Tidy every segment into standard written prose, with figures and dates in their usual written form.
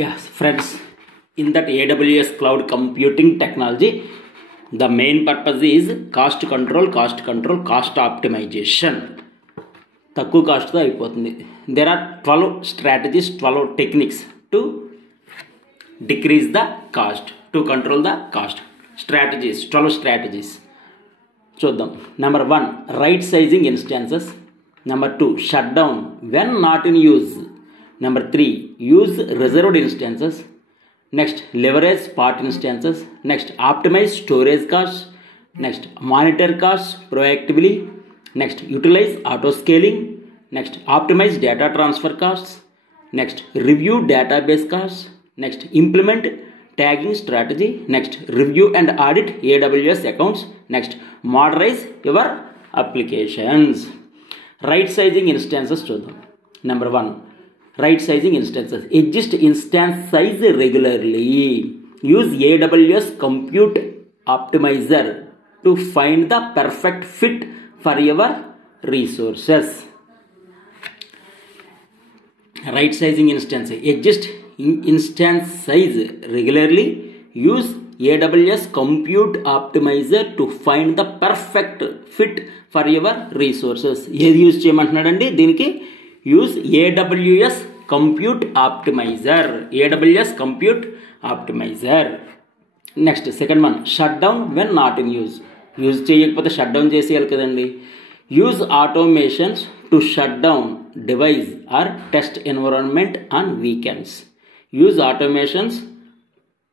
Yes, friends, in that AWS cloud computing technology, the main purpose is cost control, cost optimization. తక్కువ కాస్ట్తో అయిపోతుంది. There are 12 strategies, 12 techniques to decrease the cost, to control the cost. Strategies, 12 strategies. చూద్దాం. Number 1, right sizing instances. Number 2, shut down when not in use. Number 3, use reserved instances. Next, leverage spot instances. Next, optimize storage costs. Next, monitor costs proactively. Next, utilize auto scaling. Next, optimize data transfer costs. Next, review database costs. Next, implement tagging strategy. Next, review and audit AWS accounts. Next, modernize your applications. Right sizing instances చూద్దాం. Number 1, right sizing instances. Adjust instance size regularly. Use AWS compute optimizer to find the perfect fit for your resources. Right sizing instance. Adjust instance size regularly. Use AWS compute optimizer to find the perfect fit for your resources. ఏది use చేయమంటున్నాడండి దీనికి? Use AWS compute optimizer. AWS compute optimizer. Next second one, shut down when not in use. Use చేయకపోతే shut down చేసేయాలి కదండి. Use automations to shut down devices or test environment on weekends. Use automations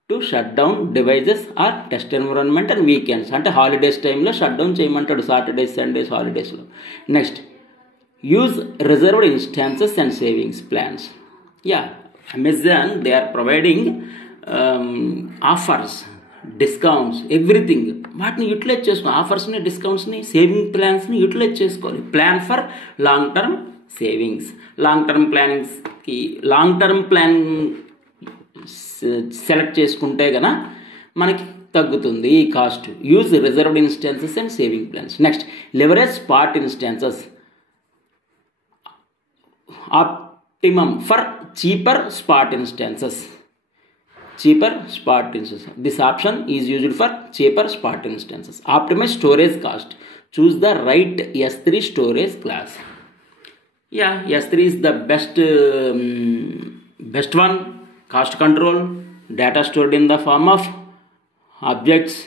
to shut down devices or test environment and weekends. అంటే holidays టైంలో shut down చేయమంటాడు, Saturdays Sundays హాలిడేస్లో. నెక్స్ట్, use reserved instances and savings plans. Yeah, Amazon, they are providing offers, discounts, everything. వాటిని utilise చేసుకోవాలి. ఆఫర్స్ని, డిస్కౌంట్స్ని, saving ప్లాన్స్ని utilise చేసుకోవాలి. Plan for long term savings. Long term plan select చేసుకుంటే గన మనకి తగ్గుతుంది ఈ cost. Use reserved instances and saving plans. Next, leverage spot instances. Optimum for cheaper spot instances. This option is used for cheaper spot instances. Optimize storage cost. Choose the right S3 storage class. Yeah, S3 is the best one. Cost control, data stored in the form of objects.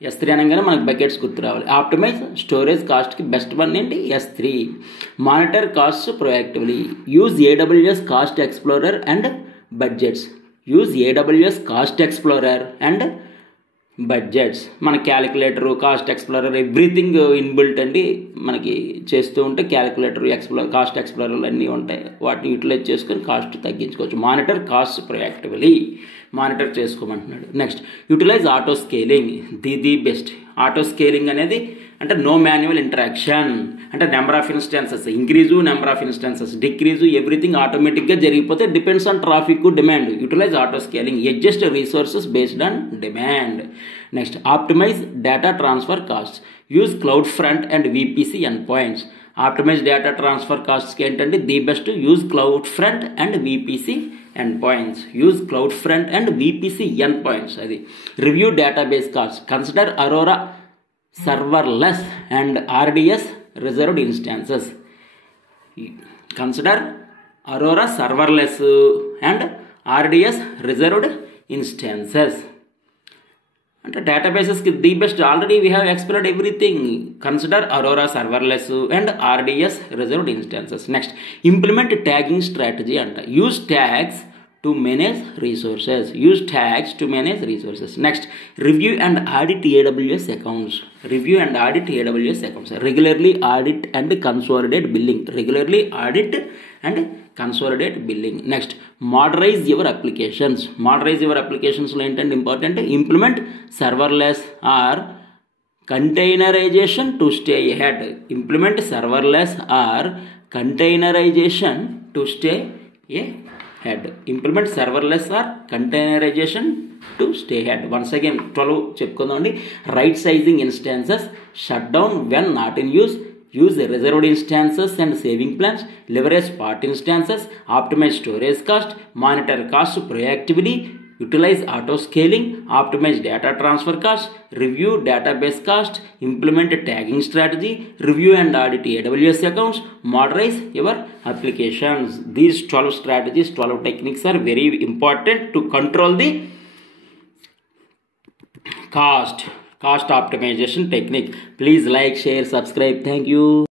S3 అనగానే మనకు buckets గుర్తు రావాలి. Optimise storage కాస్ట్కి best one ఏంటి? S3. Monitor cost proactively. Use AWS cost explorer and budgets. మన calculator, cost explorer, everything inbuilt అండి మనకి చేస్తూ ఉంటే. క్యాలిక్యులేటర్, కాస్ట్ ఎక్స్ప్లోరర్లు అన్నీ ఉంటాయి. వాటిని యూటిలైజ్ చేసుకొని కాస్ట్ తగ్గించుకోవచ్చు. మానిటర్ కాస్ట్ ప్రొయాక్టివ్లీ, మానిటర్ చేసుకోమంటున్నాడు. Next, utilise auto scaling. The best. Auto scaling అనేది అంటే నో మాన్యువల్ ఇంటరాక్షన్. అంటే number of instances increase, number of instances decrease, everything ఆటోమేటిక్గా జరిగిపోతే. Depends on traffic, demand. Utilise auto scaling. Adjust resources based on demand. Next, optimise data transfer cost. Use CloudFront and VPC end points. Optimise data transfer కాస్ట్స్కి ఏంటంటే the best. Use CloudFront and VPC end points. Use CloudFront and VPC end points. అది review database cost. Consider Aurora serverless and RDS reserved instances. Consider Aurora serverless and RDS reserved instances. And databases the best. Already we have explored everything. Consider Aurora serverless and RDS reserved instances. Next, implement tagging strategy and use tags to manage resources. Next, review and audit AWS accounts. Regularly audit and consolidate billing. Next, modernize your applications. Lo ఏంటంటే important. Implement serverless or containerization to stay ahead. Implement serverless or containerization to stay ahead. Once again 12 చెప్పుకుందామండి. Right sizing instances, shut down when not in use, use reserved instances and saving plans, leverage spot instances, optimize storage cost, monitor cost proactively, utilize auto scaling, optimize data transfer cost, review database cost, implement a tagging strategy, review and audit AWS accounts, modernize your applications. These 12 strategies, 12 techniques are very important to control the cost optimization technique. Please like, share, subscribe. Thank you.